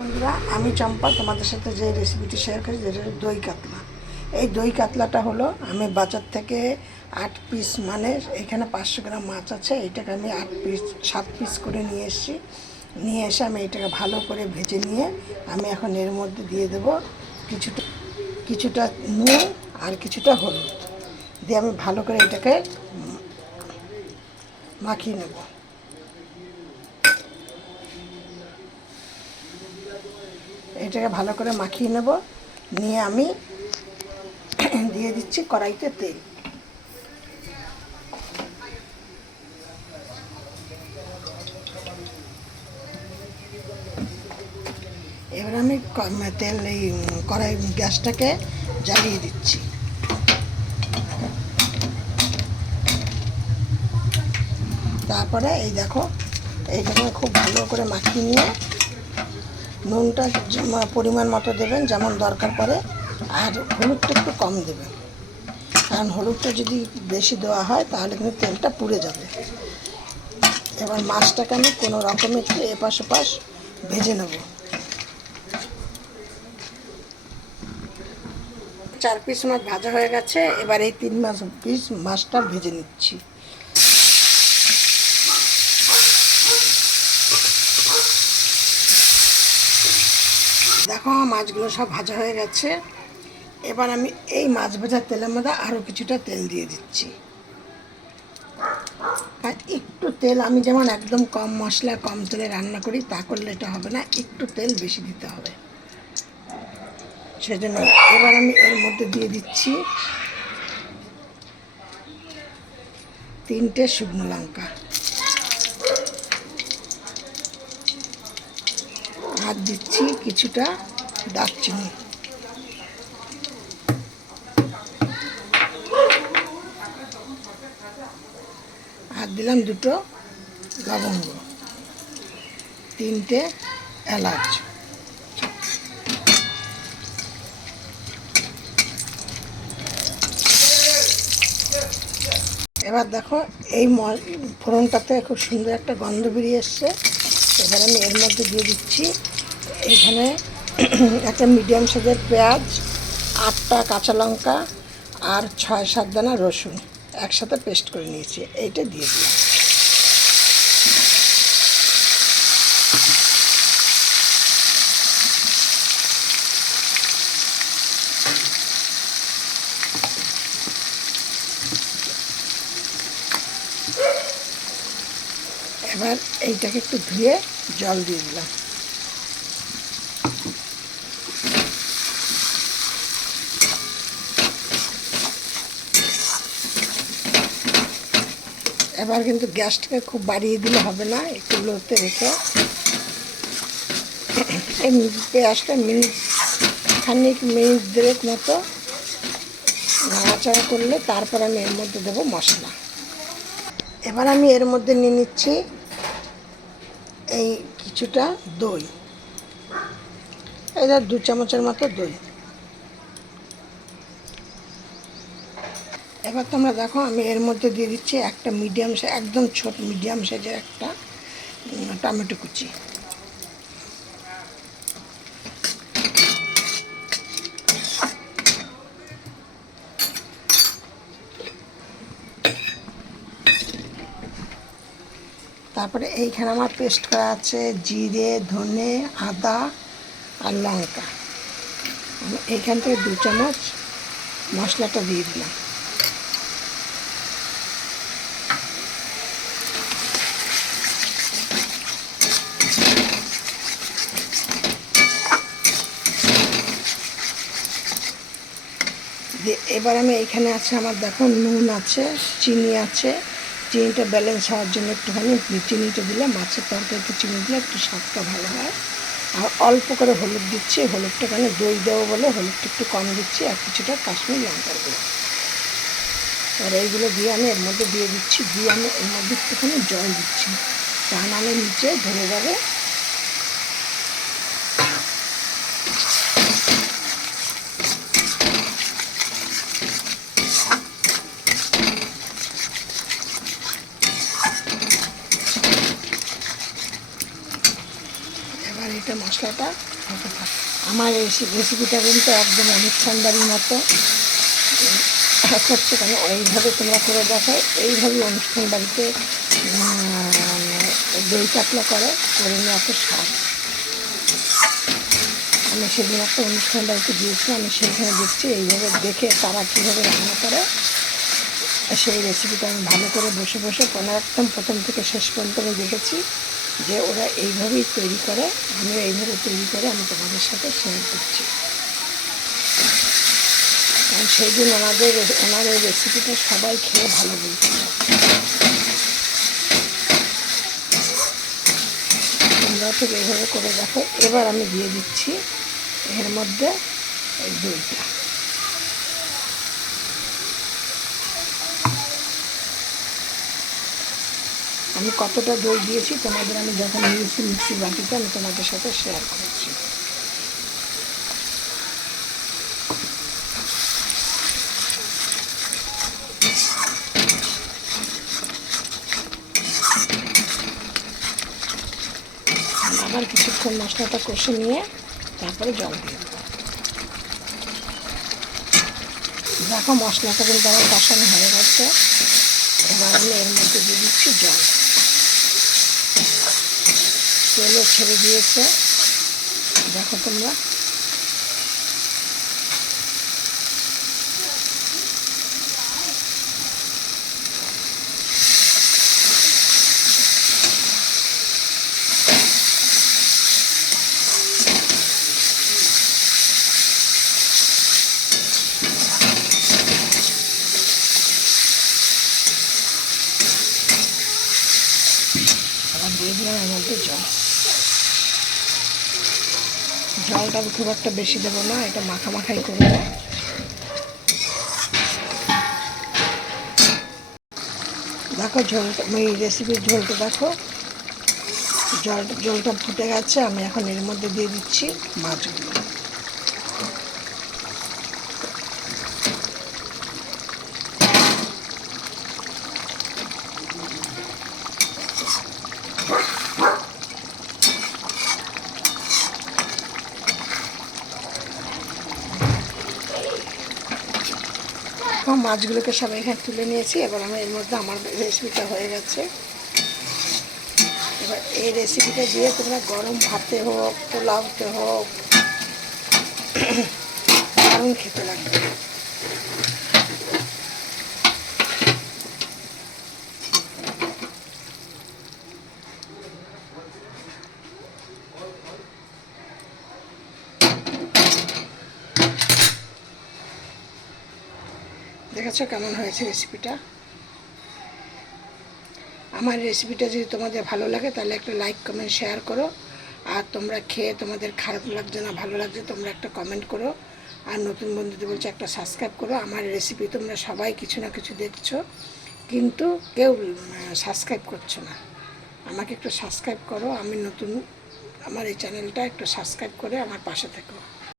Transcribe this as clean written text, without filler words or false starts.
বন্ধুরা, আমি চম্পা তোমাদের সাথে যে রেসিপিটি শেয়ার করি যেটা দই কাতলা। এই দই কাতলাটা হলো আমি বাজার থেকে 8 পিস, মানে এখানে 500 গ্রাম মাছ আছে, এটাকে আমি 7 পিস করে নিয়ে এসেছি। নিয়ে এসে আমি এটাকে ভালো করে ভেজে নিয়ে আমি এখন এর মধ্যে দিয়ে দেবো কিছুটা কিছুটা নুন আর কিছুটা হলুদ দিয়ে আমি ভালো করে এটাকে মাখিয়ে নেব। এটাকে ভালো করে মাখিয়ে নেব, নিয়ে আমি দিয়ে দিচ্ছি কড়াইতে তেল। এবার আমি তেল এই কড়াই গ্যাসটাকে জ্বালিয়ে দিচ্ছি। তারপরে এই দেখো, এইটাকে খুব ভালো করে মাখিয়ে নিয়ে নুনটা পরিমাণ মতো দেবেন যেমন দরকার পড়ে, আর হলুদটা একটু কম দেবেন, কারণ হলুদটা যদি বেশি দেওয়া হয় তাহলে কিন্তু তেলটা পুড়ে যাবে। এবার মাছটাকে আমি কোনো রকমে একটু এপাশ ওপাশ ভেজে নেব। 4 পিস মাছ ভাজা হয়ে গেছে, এবার এই 3 পিস মাছটা ভেজে নিচ্ছি। দেখো, মাছগুলো সব ভাজা হয়ে গেছে। এবার আমি এই মাছ ভাজার তেলের মধ্যে আরও কিছুটা তেল দিয়ে দিচ্ছি। আর একটু তেল, আমি যেমন একদম কম মশলা কম তেলে রান্না করি, তা করলে এটা হবে না, একটু তেল বেশি দিতে হবে। সেজন্য এবার আমি এর মধ্যে দিয়ে দিচ্ছি 3টে শুকনো লঙ্কা, আর দিচ্ছি কিছুটা দারচিনি, আর দিলাম 2টো লবঙ্গ, 3টে এলাচ। এবার দেখো, এই ফোড়নটাতে খুব সুন্দর একটা গন্ধ বেরিয়ে এসছে। এবার আমি এর মধ্যে দিয়ে দিচ্ছি এখানে একটা মিডিয়াম সাইজের পেঁয়াজ, 8টা কাঁচা লঙ্কা আর 6-7 দানা রসুন একসাথে পেস্ট করে নিয়েছি, এইটা দিয়ে দিই। এবার এইটাকে একটু ধুয়ে জল দিয়ে দিলাম। এবার কিন্তু গ্যাসটাকে খুব বাড়িয়ে দিলে হবে না, একটু লোতে রেখে এই পেঁয়াজটা মিনিট 2 মতো নাড়াচাড়া করলে তারপর আমি এর মধ্যে দেবো মশলা। এবার আমি এর মধ্যে নিয়ে নিচ্ছি এই কিছুটা দই, এটা 2 চামচের মতো দই। এবার তোমরা দেখো, আমি এর মধ্যে দিয়ে দিচ্ছি একটা একদম ছোট মিডিয়াম সাইজের একটা টমেটো কুচি। তারপরে এইখানে আমার পেস্ট করা আছে জিরে, ধনে, আদা আর লঙ্কা। আমি এইখান থেকে 2 চামচ মশলাটা দিয়ে দিলাম। এবার আমি এইখানে আছে আমার, দেখো, নুন আছে, চিনি আছে। চিনিটা ব্যালেন্স হওয়ার জন্য একটুখানি চিনিটা দিলে, মাছের তরকারিতে চিনি দিলে একটু স্বাদটা ভালো হয়। আর অল্প করে হলুদ দিচ্ছি, হলুদটা কেন দই দেবো বলে হলুদটা একটু কম দিচ্ছি, আর কিছুটা কাশ্মীর লঙ্কার গুঁড়ো। আর এইগুলো দিয়ে আমি এর মধ্যে দিয়ে দিচ্ছি, দিয়ে আমি এর মধ্যে একটুখানি জল দিচ্ছি, তা নাহলে নিচে ধরে যাবে। এটা মশলাটা হতে থাকে। আমার এই রেসিপিটা কিন্তু একদম অনুষ্ঠান বাড়ির মতো করছে, কেন এইভাবে তোমরা করে দেখো। এইভাবে অনুষ্ঠান বাড়িতে দই কাতলা করে নিয়ে এত স্বাদ। আমি সেদিন একটা অনুষ্ঠান বাড়িতে গিয়েছিলাম, আমি সেখানে দেখছি এইভাবে দেখে তারা কীভাবে রান্না করে সেই রেসিপিটা আমি ভালো করে বসে বসে একদম প্রথম থেকে শেষ পর্যন্ত আমি দেখেছি যে ওরা এইভাবেই তৈরি করে। আমিও এইভাবে তৈরি করে আমি তোমাদের সাথে শেয়ার করছি। কারণ সেই দিন ওনার এই রেসিপিটা সবাই খেয়ে ভালো বলছিল। তোমরাও ঠিক এইভাবে করে দেখো। এবার আমি দিয়ে দিচ্ছি এর মধ্যে এই দইটা। আমি কতটা দই দিয়েছি তোমাদের আমি যখন নিয়েছি মিক্সির বাটিতে আমি তোমাদের সাথে শেয়ার করেছি। আবার কিছুক্ষণ মশলাটা কষে নিয়ে তারপরে জল দিয়ে দেবো। দেখো মশলাটা কিন্তু আমার কষানো হয়ে গেছে। এবার আমি এর মধ্যে দিয়ে দিচ্ছি জল। তেলও ছেড়ে দিয়েছে, দেখো তোমরা। দিয়ে দিলাম এর মধ্যে জলটা খুব একটা বেশি দেবো না, এটা মাখামাখাই করবো। দেখো ঝোলটা, এই রেসিপির ঝোলটা দেখো, জলটা ফুটে গেছে। আমি এখন এর মধ্যে দিয়ে দিচ্ছি মাছগুলো। মাছগুলোকে সবাই এখানে তুলে নিয়েছি। এবার আমি এর মধ্যে আমার রেসিপিটা হয়ে গেছে। এবার এই রেসিপিটা দিয়ে তোমরা গরম ভাতে হোক, পোলাওতে হোক, দারুণ খেতে লাগবে। দেখেছো কেমন হয়েছে রেসিপিটা? আমার রেসিপিটা যদি তোমাদের ভালো লাগে তাহলে একটা লাইক কমেন্ট শেয়ার করো। আর তোমরা খেয়ে তোমাদের খারাপ লাগছে না ভালো লাগছে তোমরা একটা কমেন্ট করো। আর নতুন বন্ধুদের বলছে একটা সাবস্ক্রাইব করো। আমার রেসিপি তোমরা সবাই কিছু না কিছু দেখছো, কিন্তু কেউ সাবস্ক্রাইব করছো না। আমাকে একটু সাবস্ক্রাইব করো। আমি নতুন, আমার এই চ্যানেলটা একটু সাবস্ক্রাইব করে আমার পাশে থেকো।